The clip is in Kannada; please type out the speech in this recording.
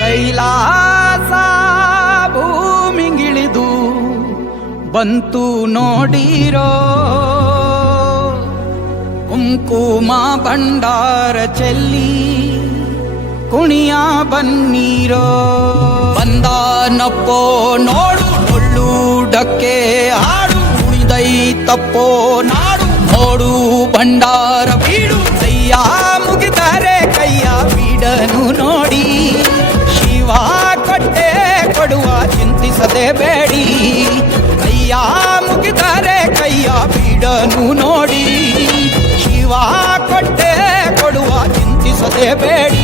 ಕೈಲಾಸ ಭೂಮಿಗಿಳಿದು ಬಂತು ನೋಡಿರೋ, ಕುಂಕುಮ ಭಂಡಾರ ಚೆಲ್ಲಿ ಕುಣಿಯ ಬನ್ನೀರೋ. ಬಂದಾನಪ್ಪೋ ನೋಡು ಡೊಳ್ಳುಡಕ್ಕೆ ಹಾಡು, ಕುಣಿದೈತಪ್ಪೋ ನಾಡು ನೋಡು ಭಂಡಾರ ಬೀಡು. ಕೈಯ ಮುಗಿದರೆ ಕೈಯ ಬೀಡನು ನೋಡಿ, ಶಿವ ಕೊಟ್ಟೆ ಕೊಡುವ ಚಿಂತಿಸದೆ ಬೇಡಿ. ಕೈಯ ಮುಗಿದರೆ ಕೈಯ ಬೀಡನು ನೋಡಿ, ಶಿವ ಕೊಟ್ಟೆ ಕೊಡುವ ಚಿಂತಿಸದೆ ಬೇಡಿ.